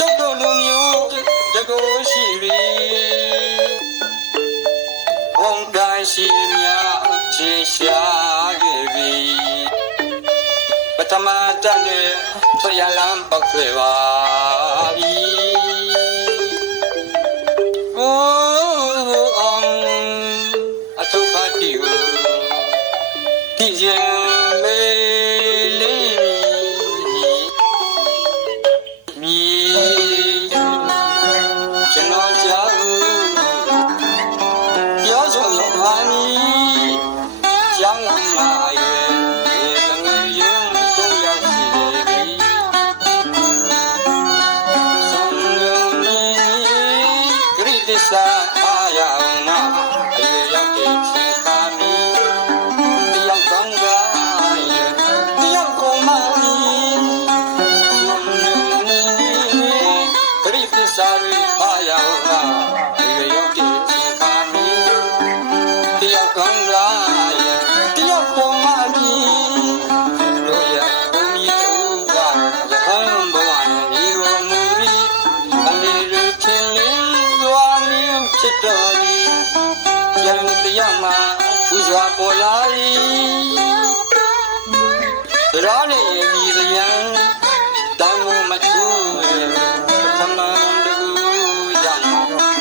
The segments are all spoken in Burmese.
ချုပ်တို့လူမျိုးတကူရှိပြီဝန်ကန်ရှိများချေရှာခဲ့ပြီပထမတန်းနဲ့ဆွရလမ်းပောက်ဆွဲပါပြီအထုပ်ပါတီကိုတည်ခြင်းမေးလေးမြည်ကျွန်တော်ကြောက်ပြောဆိုရပါမည်ကြောင်းလာရဲ့တငယ်ရင်တို့ရောက်ရှိပြီဆုံးလုံးနီဂရိတ္တစာအားရအောင်နာအရွယ်ရောက်တဲ့ချိန်ခါမီတယောက်ကောင်းပါရဲ့တယောက်ကောင်းပါမီဆုံးလုံးနီဂရိတ္တစာအားရအောင်နာအရွယ်ရောက်တဲ့ချိန်ခါမီတယောက်ကောင်းပါရဲ့တယောက်ကောင်းပါမီတို့ရဘုံမီတူကရဟန်းဘဝနဲ့ဒီလိုမူပြီးအနေရချင်းလင်းသွားမင်းဖြစ်တော်သည်ယံတရားမှာပူဇော်ပေါ်လာ၏တရားနဲ့ဒီရန်တောင်းမချူသမန်တူကြောင့်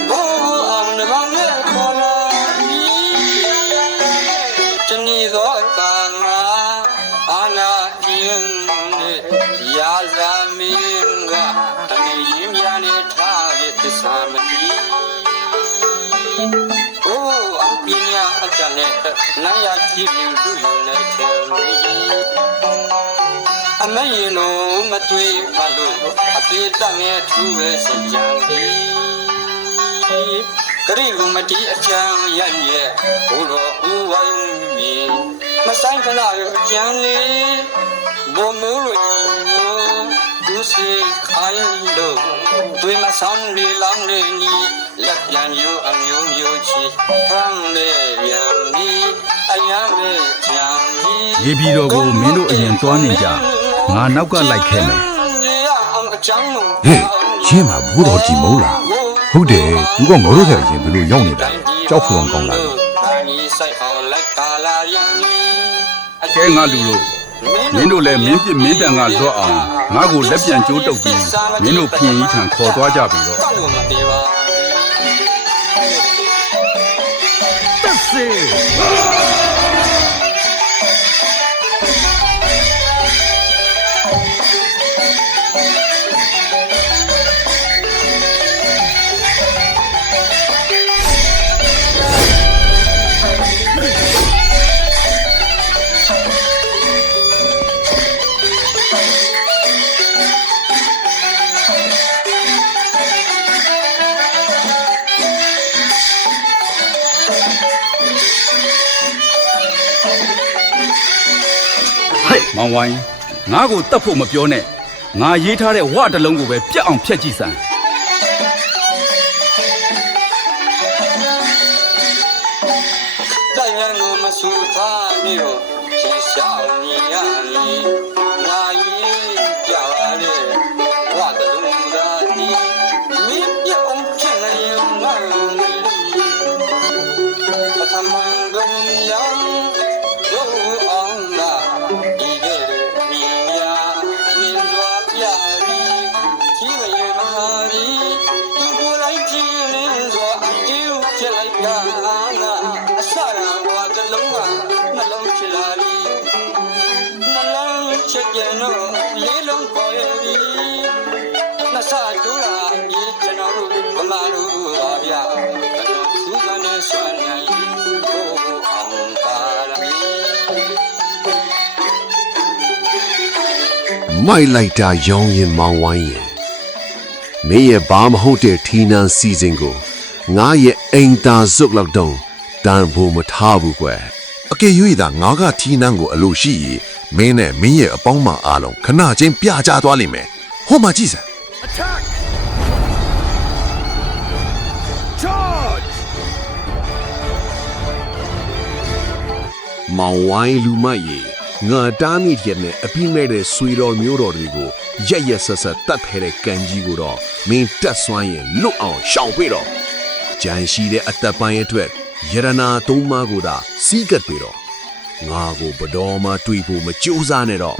ဘောအောင်နမနဲ့ပေါ်လာတဏီသောကာငါအာနာကျင်းနဲ့ရာဇာမင်းကအနေရင်များနဲ့ထားရသစ္စာမတိအိုးအောင်ပညာအကြနဲ့နာရကြည့်ပြီးသူယူနေချင်အမေရင်လုံးမတွေ့မှလို့အသေးတငယ်ထူပဲစကြံသည်ဂရိလူမတိအချမ်းရရဲ့ဘုရောဦးဝိုင်းမြင်မဆိုင်ခလာရဲ့အကျမ်းလေးဘုံမိုးလို့သူစီခိုင်းလို့တွေ့မဆောင်လေလောင်းလေနီလက်ပြန်ယူအမျိုးမျိုးချီဖမ်းလေပြန်ဒီအယံလေချမ်းဒီရေပြည်တော်ကိုမင်းတို့အရင်သွားနေကြငါနောက်ကလိုက်ခဲ့မယ်ဟေးရှင်းမှာဘိုးတော်ကြီးမဟုတ်လားဟုတ်တယ်သူကငေါ်တို့ထဲရင်ဘယ်လိုရောက်နေတာကြောက်ဖူအောင်ကောင်းလာတယ်ကဲငါလူတို့မင်းတို့လည်းမင်းပြစ်မင်းတန်ကလွတ်အောင်ငါ့ကိုလက်ပြန်ကျိုးတုပ်ပြီးမင်းတို့ဖျင်ကြီးထံခေါ်သွားကြပြီတော့တက်စေမောင်ဝိုင်းငါ့ကိုတတ်ဖို့မပြောနဲ့ငါရေးထားတဲ့ဝတလုံးကိုပဲပြတ်အောင်ဖျက်ကြည့်စမ်းတိုင်ရန်ကိုမဆူထားမျိုးရှင်းရှောင်းနေရလေငါရေးပြပါလေဝတလုံးသာဒီမင်းပြောင်းချင်ရင်ငါပထမကုန်ရောင်တို့အောင်လာဒီကဲမြင်ရမြင်စွာပြပြီးကြီးမရမရီသူကိုယ်လိုက်ကြည့်နေစွာအကျိုးဖြစ်လိုက်ကနာအစရာဝါတလုံးကနှလုံးချလာရီနှလုံးချက်ကြတော့လေးလုံးပေါ်ရပြီနှစတူလာမြေကျွန်တော်တို့ဗမာတို့ပါဗျာသူကနေဆွမ်းနိုင်တို့အောင်ပါရမီမိုက်လိုက်တာရောင်းရင်မောင်းဝိုင်းရင်မင်းရဲ့ဘာမဟုတ်တဲ့ထီနန်းစီစဉ်ကိုငါရဲ့အိမ်သာစုပ်လောက်တော့တန်ဖို့မထားဘူးကွယ်အကယ်၍သာငါကထီနန်းကိုအလိုရှိရင်မင်းနဲ့မင်းရဲ့အပေါင်းမအားလုံးခဏချင်းပြကြသွားလိမ့်မယ်ဟိုမှာကြည့်စမ်း Attack! Charge! မောင်ဝိုင်းလူမတ်ရေ ငါတားမိတဲ့နဲ့အပြင်းမဲ့တဲ့ဆွေတော်မျိုးတော်တွေကိုရက်ရက်ဆက်ဆက်တတ်ဖဲတဲ့ကန်ကြီးကိုတော့မင်းတက်ဆွမ်းရင်လွတ်အောင်ရှောင်ပြေတော့ကြံရှိတဲ့အသက်ပိုင်းအတွက်ယရနာသုံးပါးကိုသာစီးကပ်ပြီးတော့ငါကိုဘတော်မှတွေ့ဖို့မကြိုးစားနဲ့တော့